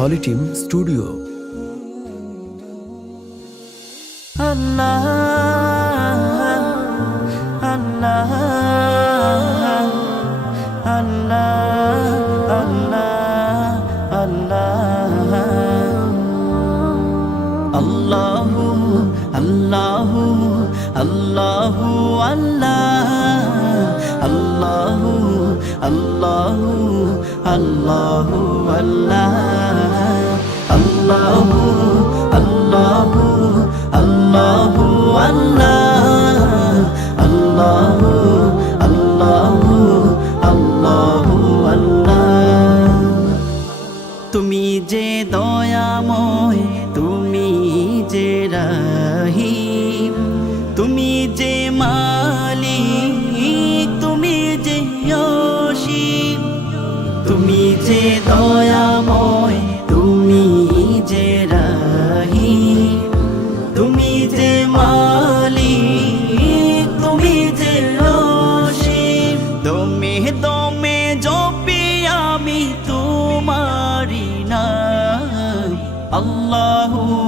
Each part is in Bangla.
হলিটিম স্টুডিও। আল্লাহ আল্লাহ আল্লাহ আল্লাহ আল্লাহ আল্লাহু আল্লাহু আল্লাহু আল্লাহ আল্লাহু আল্লাহু আল্লাহু, আল্লাহ। আল্লাহু আল্লাহু আল্লাহ আল্লাহু আল্লাহু আল্লাহু তুমি যে দয়াময় তুমি যে তুমি যে মালিক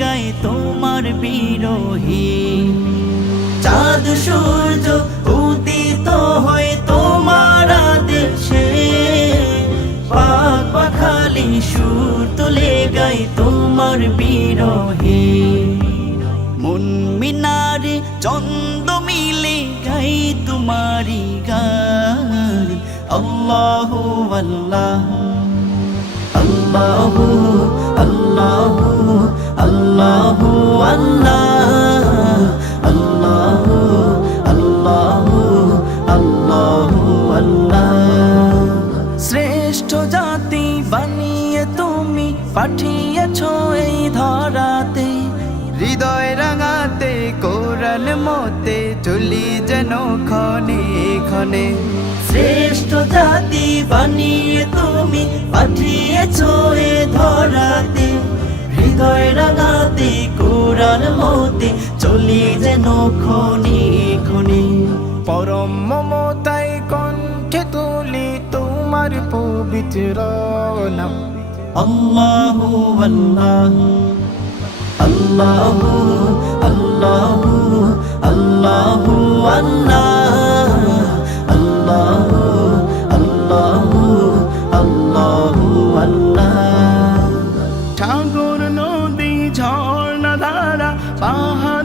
গায় তোমার বিরোহী। চাঁদ, সূর্য উদিত হয়ে তোমার দেশে পাক পাখালি সুর তুলে গাই তোমার বিরোহী। মন মিনারে চন্দ মিলে গাই তোমারি গান। আল্লাহু আল্লাহ, আল্লাহু আল্লাহু। আল্লাহু আল্লাহ আল্লাহু আল্লাহু আল্লাহু আল্লাহ। শ্রেষ্ঠ জাতি বানিয়ে তুমি পাঠিয়েছ এই ধরাতে। হৃদয় রাঙাতে কোরআন মতে চলি যেন ক্ষণে ক্ষণে। শ্রেষ্ঠ জাতি বানিয়ে তুমি পাঠিয়েছ এ ধরাতে। হৃদয় কোরআন মতে চলি যেন খনি খনি। পরম মমতায় কণ্ঠে তুলি তোমার পবিত্র নাম। আল্লাহু আল্লাহ আল্লাহু আল্লাহু আল্লাহু আল্লাহ।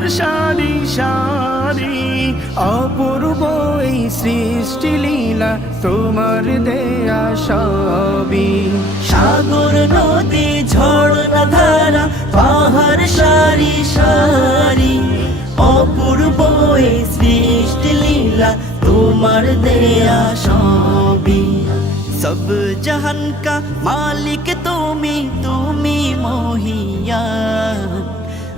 সারি সারি অপূর্ব এই সৃষ্টি লীলা, তোমার দেয়া সবই। সাগর, নদী, ঝর্ণা, ধারা, পাহাড়, সারি সারি, অপূর্ব এই সৃষ্টি লীলা, তোমার দেয়া সবই। সব জাহান কা মালিক তুমি তুমি আল্লাহ